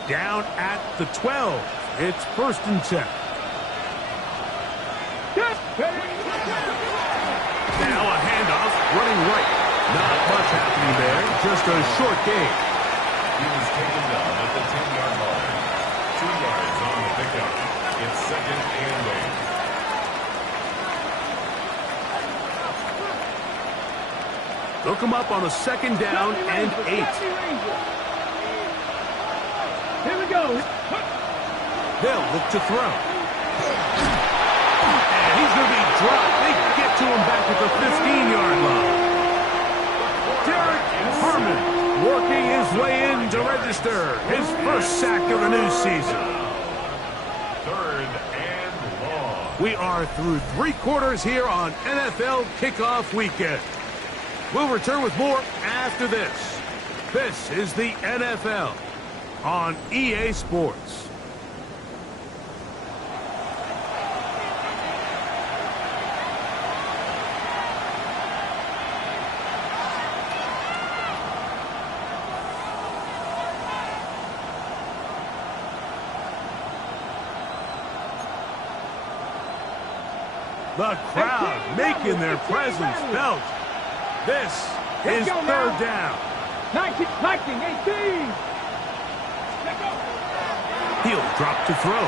Down at the 12. It's 1st and 10. Now a handoff, running right. Not much happening there, just a short gain. He was taken down at the 10-yard line. 2 yards on the pickup. It's 2nd and 8. them up on a 2nd down and 8. Here we go. They'll look to throw. And he's going to be dropped. They get to him back at the 15-yard line. Derek Harmon working his way in to register his first sack of the new season. 3rd and long. We are through 3 quarters here on NFL Kickoff Weekend. We'll return with more after this. This is the NFL on EA Sports. The crowd making their presence felt. This is 3rd down. 19, 18. He'll drop to throw.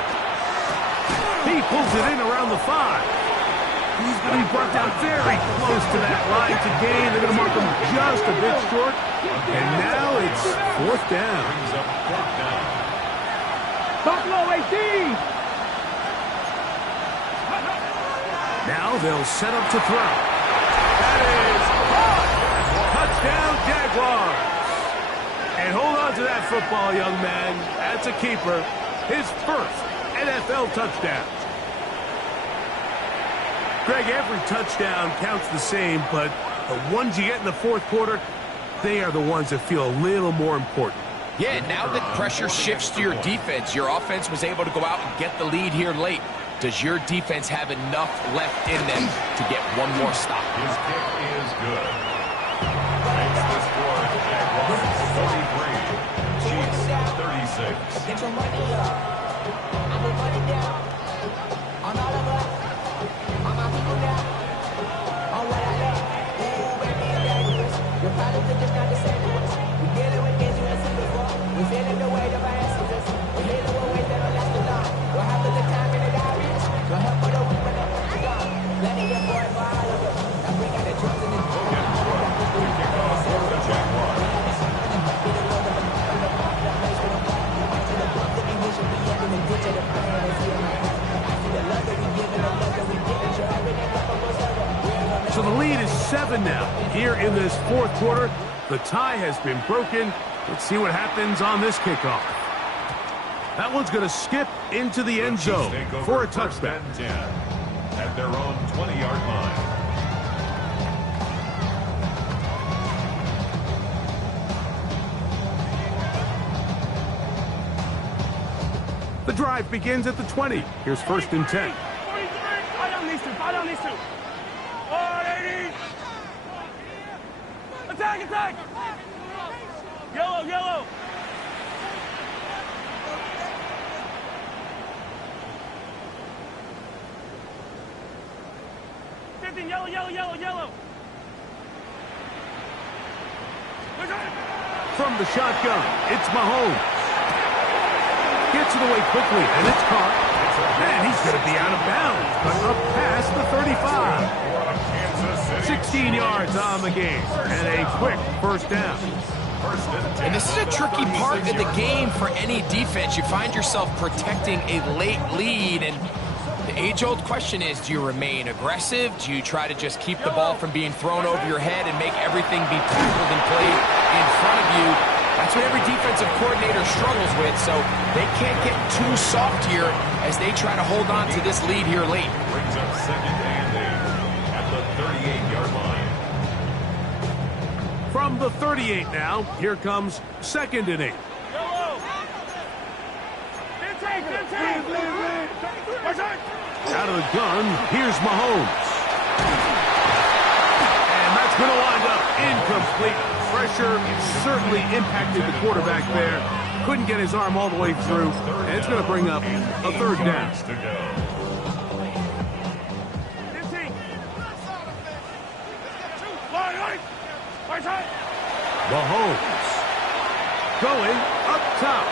He pulls it in around the 5. He's going to be brought down very close to that line to gain. They're going to mark him just a bit short. And now it's 4th down. Brings up 4th down. Buffalo 18. Now they'll set up to throw. That is caught. Touchdown, Jaguars. And hold on to that football, young man. That's a keeper. His first NFL touchdown. Greg, every touchdown counts the same, but the ones you get in the 4th quarter, they are the ones that feel a little more important. Yeah, now that pressure shifts to your defense, your offense was able to go out and get the lead here late. Does your defense have enough left in them to get one more stop? His kick is good. Makes the score Jaguars 43. Chiefs 36. Get your money up. I put money down. On all of us. On my people now. On what I love. Ooh, baby, it's dangerous. Your problems are just not the same to us. We're dealing with things you ain't seen before. We're feeling the weight of our ancestors. We're dealing with ways that don't last long. We're having the time in the diaries. Go help for the weak, but don't let you go. Let it get for it for all of us. Now bring out the drums in this. Logan Brooks to kick off for the Jaguars. So the lead is 7 now. Here in this 4th quarter, the tie has been broken. Let's see what happens on this kickoff. That one's going to skip into the end zone for a touchdown. 10 at their own 20-yard line. The drive begins at the 20. Here's 1st and 10. Fight on these two. Fight on these two. 480. Attack, attack. Yellow, yellow. Yellow, yellow, yellow, yellow. From the shotgun, it's Mahomes. Gets it away quickly, and it's caught. And he's going to be out of bounds, but up past the 35. 16 yards on the game, and a quick 1st down. And this is a tricky part of the game for any defense. You find yourself protecting a late lead, and the age-old question is, do you remain aggressive? Do you try to just keep the ball from being thrown over your head and make everything be tackled and played in front of you? That's what every defensive coordinator struggles with, so they can't get too soft here as they try to hold on to this lead here late. Brings up 2nd and 8 at the 38-yard line. From the 38 now, here comes 2nd and 8. Out of the gun, here's Mahomes. And that's going to wind up incomplete. Pressure certainly impacted the quarterback there. Couldn't get his arm all the way through. And it's going to bring up a 3rd down. Mahomes going up top.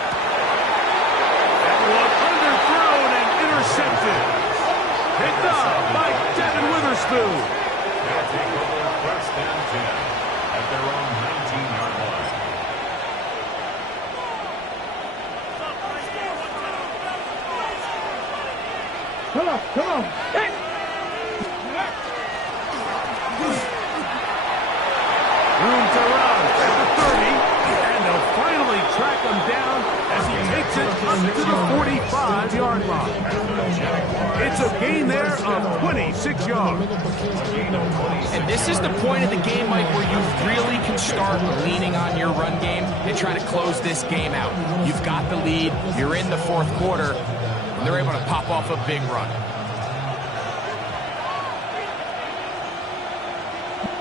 That one underthrown and intercepted. Picked up by Devin Witherspoon. They'll take over 1st and 10. at their own 19-yard line. Come on, come on. Hey. Room to run at the 30, and they'll finally track him down as he takes it up to the 45-yard line. It's a gain there of 26 yards. And this is the point of the game, Mike, where you really can start leaning on your run game and try to close this game out. You've got the lead, you're in the fourth quarter, and they're able to pop off a big run.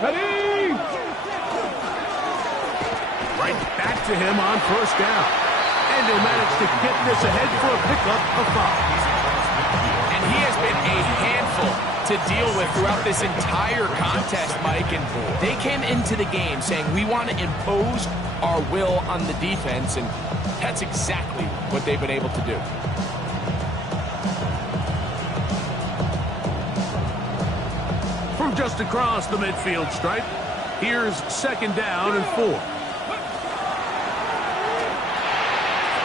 Ready? Right back to him on first down. And he'll manage to get this ahead for a pickup of 5. And he has been a handful to deal with throughout this entire contest, Mike. And they came into the game saying, we want to impose our will on the defense, and that's exactly what they've been able to do. From just across the midfield stripe, here's second down and 4.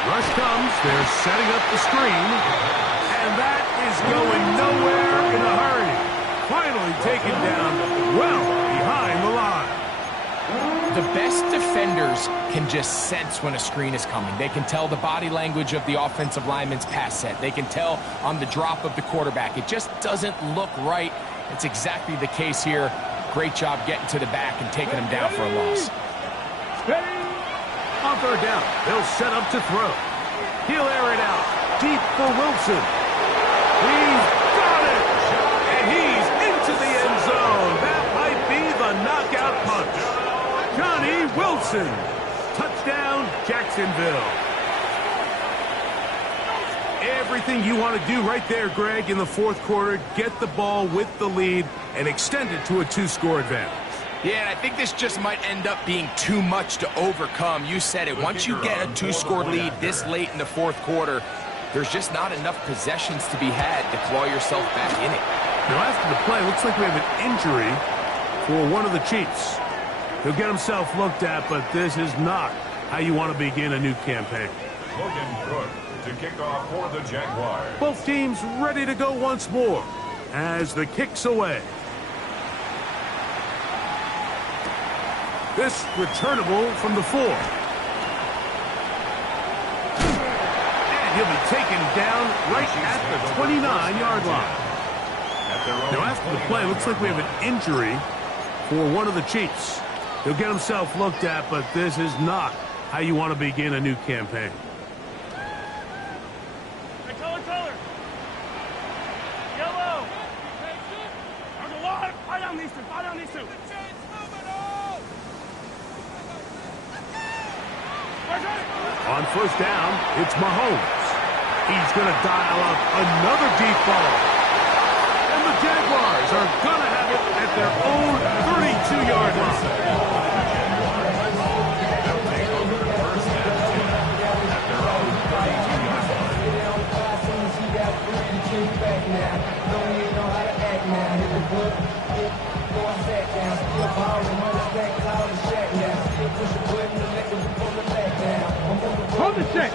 Rush comes, they're setting up the screen, and that is going nowhere in a hurry. Finally taken down well behind the line. The best defenders can just sense when a screen is coming. They can tell the body language of the offensive lineman's pass set. They can tell on the drop of the quarterback. It just doesn't look right. It's exactly the case here. Great job getting to the back and taking him down for a loss. On third down, they'll set up to throw. He'll air it out deep for Wilson. He's got it! And he's into the end zone. That might be the knockout punch. Johnny Wilson. Touchdown, Jacksonville. Everything you want to do right there, Greg, in the fourth quarter. Get the ball with the lead and extend it to a 2-score advantage. Yeah, and I think this just might end up being too much to overcome. You said it. Once you get a 2-score lead this late in the fourth quarter, there's just not enough possessions to be had to claw yourself back in it. Now, after the play, looks like we have an injury for one of the Cheifs. He'll get himself looked at, but this is not how you want to begin a new campaign. Logan Cook to kick off for the Jaguars. Both teams ready to go once more as the kick's away. This returnable from the 4. And he'll be taken down right at the 29-yard line. Now, after the play, looks like we have an injury for one of the Cheifs. He'll get himself looked at, but this is not how you want to begin a new campaign. Color. Yellow. There's a lot. Fight on these two. On first down, it's Mahomes. He's going to dial up another deep ball. And the Jaguars are going to have it at their own 32-yard line. Hold the check.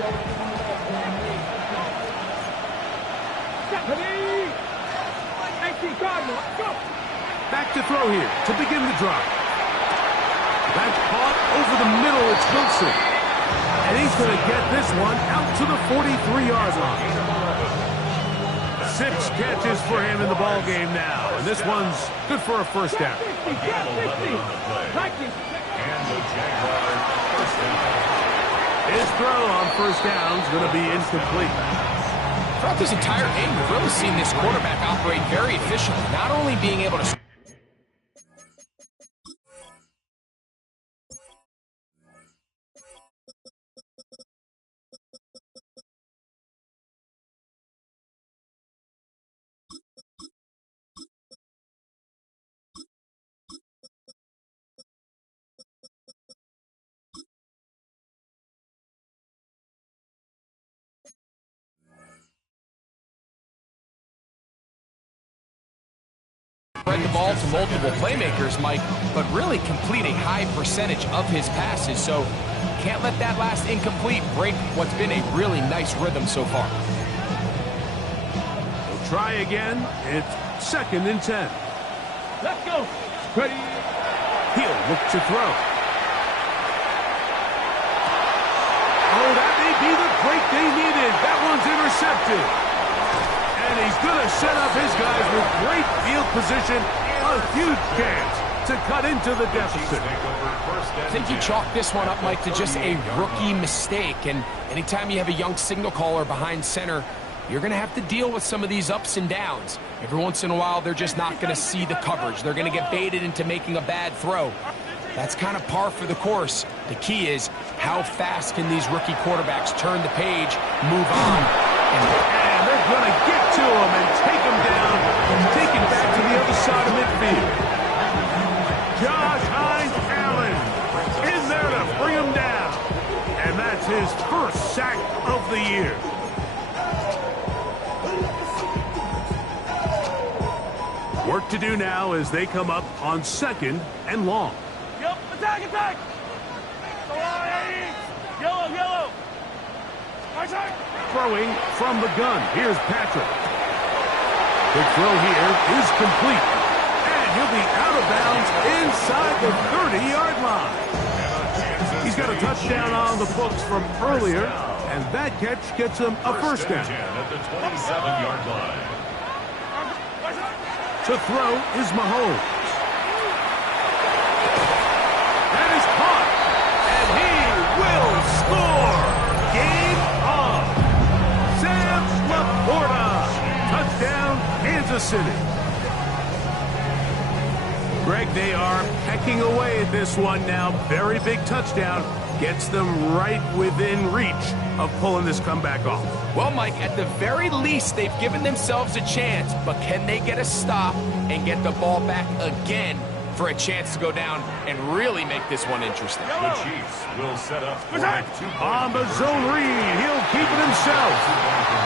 Back to throw here to begin the drive. That's caught over the middle. It's Wilson. And he's going to get this one out to the 43-yard line. 6 catches for him in the ball game now. And this one's good for a first down. And the Jaguars first down. His throw on first down is going to be incomplete. Throughout this entire game, we've really seen this quarterback operate very efficiently, not only being able to spread the ball to multiple playmakers, Mike, but really complete a high percentage of his passes. So can't let that last incomplete break what's been a really nice rhythm so far. We'll try again. It's 2nd and 10. Let's go. Ready. He'll look to throw. Oh, that may be the break they needed. That one's intercepted. And he's going to set up his guys with great field position. A huge chance to cut into the deficit. I think you chalk this one up, Mike, to just a rookie mistake. And anytime you have a young signal caller behind center, you're going to have to deal with some of these ups and downs. Every once in a while, they're just not going to see the coverage. They're going to get baited into making a bad throw. That's kind of par for the course. The key is how fast can these rookie quarterbacks turn the page, move on. And they're going to get to him and take him down and take him back to the other side of midfield. Josh Allen in there to bring him down. And that's his first sack of the year. Work to do now as they come up on 2nd and long. Yep, attack, attack. Go on, Eddie. Yellow, yellow. Attack. Throwing from the gun. Here's Patrick. The throw here is complete. And he'll be out of bounds inside the 30-yard line. He's got a touchdown on the books from earlier, and that catch gets him a first down. At the 27-yard line. To throw is Mahomes. That is caught. And he will score. Game on. Sam Laporta. Touchdown, Kansas City. Greg, they are pecking away at this one now. Very big touchdown. Gets them right within reach of pulling this comeback off. Well, Mike, at the very least, they've given themselves a chance, but can they get a stop and get the ball back again for a chance to go down and really make this one interesting? The Chiefs will set up for a 2-point On the zone read, he'll keep it himself.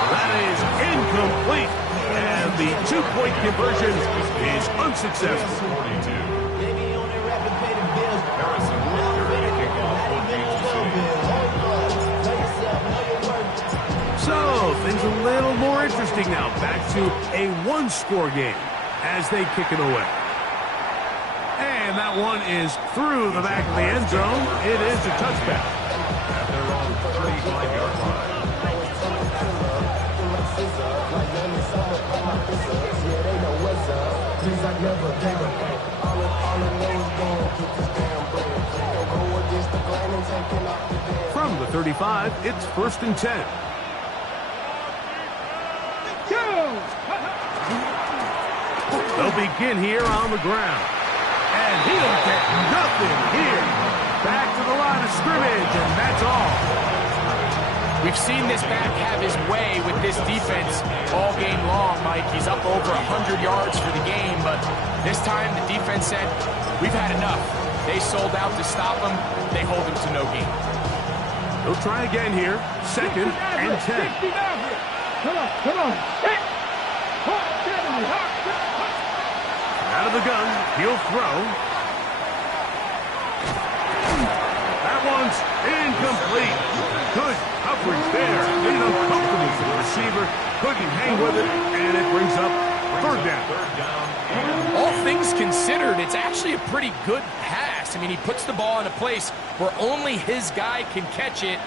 That is incomplete, and the 2-point conversion is unsuccessful. 42. Harrison Walker to kick off for Kansas City. So, things a little more interesting now. Back to a one-score game as they kick it away. And that one is through the back of the end zone. It is a touchback. At their own 35-yard line. From the 35, it's 1st and 10. They'll begin here on the ground. And he'll get nothing here. Back to the line of scrimmage, and that's all. We've seen this back have his way with this defense all game long, Mike. He's up over 100 yards for the game, but this time the defense said, we've had enough. They sold out to stop him. They hold him to no gain. They'll try again here. 2nd and 10. Come on, come on. Out of the gun, he'll throw. That one's incomplete. Good coverage there. Made it uncomfortable for the receiver. Couldn't hang with it, and it brings up 3rd down. All things considered, it's actually a pretty good pass. I mean, he puts the ball in a place where only his guy can catch it.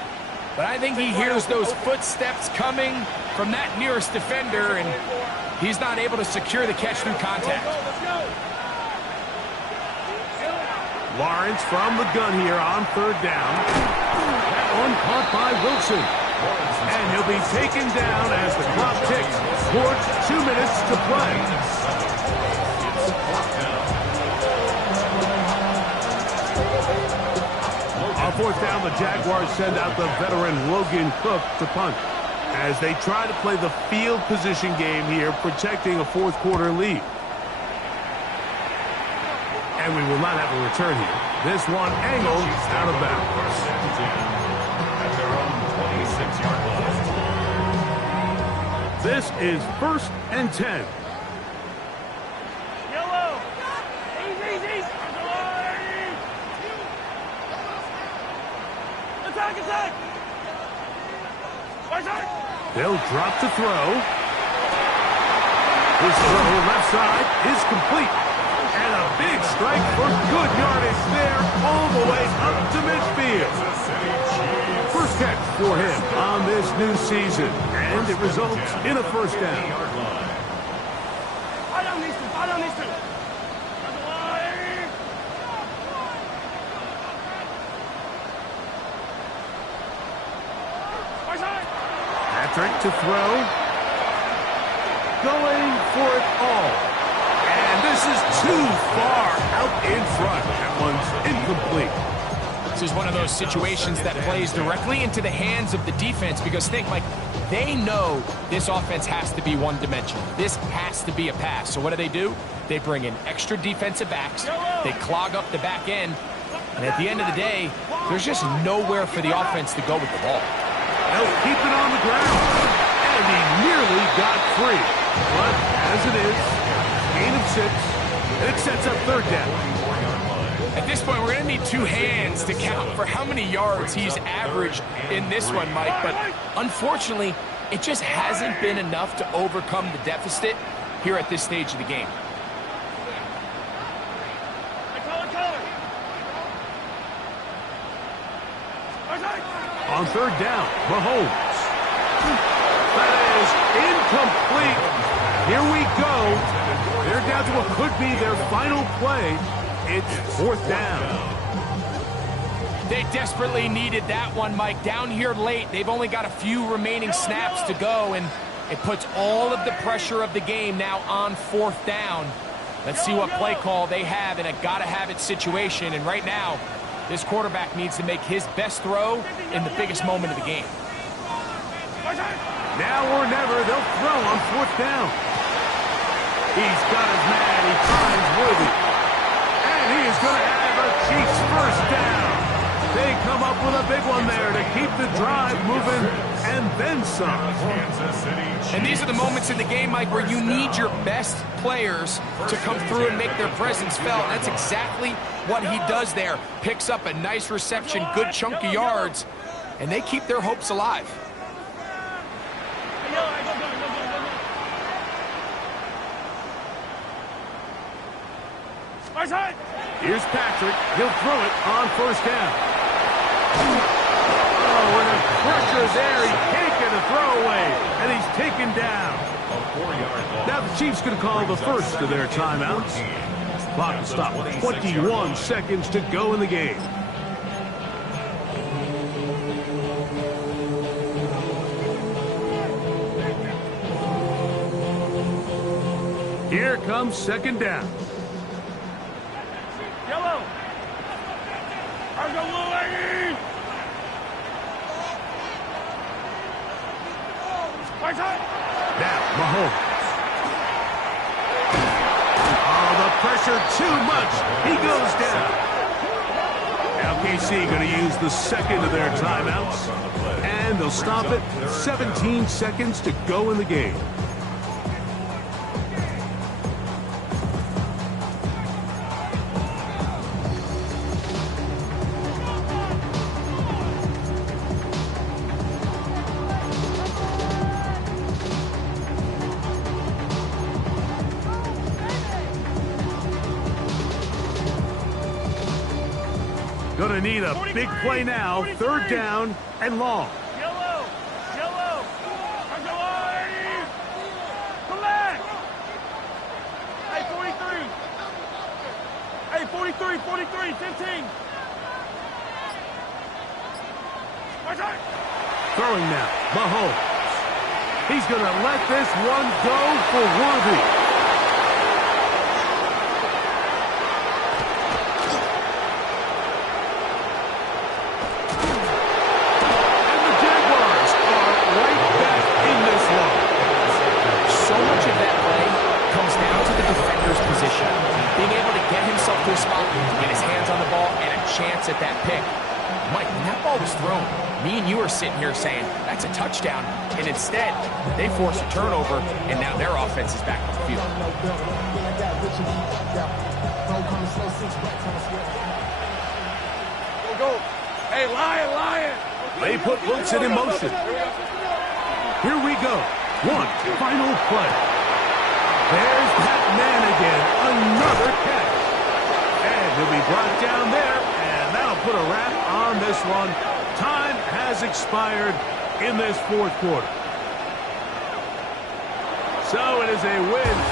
But I think he hears those footsteps coming from that nearest defender, and he's not able to secure the catch through contact. Lawrence from the gun here on 3rd down. That one caught by Wilson. And he'll be taken down as the clock ticks towards 2 minutes to play. On 4th down, the Jaguars send out the veteran Logan Cook to punt as they try to play the field position game here, protecting a 4th quarter lead. And we will not have a return here. This one angled out of bounds. At their own 26-yard line. This is 1st and 10. Yellow. They'll drop to throw. His throw left side is complete. And a big strike for good yardage there all the way up to midfield. First catch for him on this new season. And it results in a first down. Patrick to throw. Going for it all. And this is too far out in front. That one's incomplete. This is one of those situations that plays directly into the hands of the defense because think, Mike, they know this offense has to be one-dimensional. This has to be a pass. So what do? They bring in extra defensive backs. They clog up the back end. And at the end of the day, there's just nowhere for the offense to go with the ball. They'll keep it on the ground. And he nearly got free. But as it is, gain of 6. And it sets up third down. At this point, we're going to need 2 hands to count for how many yards he's averaged in this one, Mike. But unfortunately, it just hasn't been enough to overcome the deficit here at this stage of the game. On third down, Mahomes. That is incomplete. Here we go. They're down to what could be their final play. It's fourth down. They desperately needed that one, Mike. Down here late, they've only got a few remaining snaps to go, and it puts all of the pressure of the game now on fourth down. Let's see what play call they have in a gotta-have-it situation, and right now, this quarterback needs to make his best throw in the biggest moment of the game. Now or never, they'll throw on fourth down. He's got his man. He finds Worthy. And he is going to have a Cheifs first down. They come up with a big one there to keep the drive moving and then some. And these are the moments in the game, Mike, where you need your best players to come through and make their presence felt. That's exactly what he does there. Picks up a nice reception, good chunk of yards, and they keep their hopes alive. Here's Patrick. He'll throw it on first down. Oh, and the pressure there. He can't get a throwaway, and he's taken down. Now the Chiefs going to call the first of their timeouts. Clock will stop with 21 seconds to go in the game. Here comes second down. Yellow. Now, Mahomes. Oh, the pressure too much. He goes down. Now KC going to use the second of their timeouts. And they'll stop it. 17 seconds to go in the game. Going to need a big play now. Third down and long. Yellow. Come back. Hey, 43, 15. Throwing now, Mahomes. He's going to let this one go for Worthy. At that pick. Mike, when that ball was thrown, me and you are sitting here saying, that's a touchdown, and instead, they force a turnover, and now their offense is back on the field. Go. Hey, Lion. They put Wilson in motion. Here we go. One final play. There's that man again. Another catch. And he'll be brought down there, and that'll put a wrap on this one. Time has expired in this fourth quarter. So it is a win.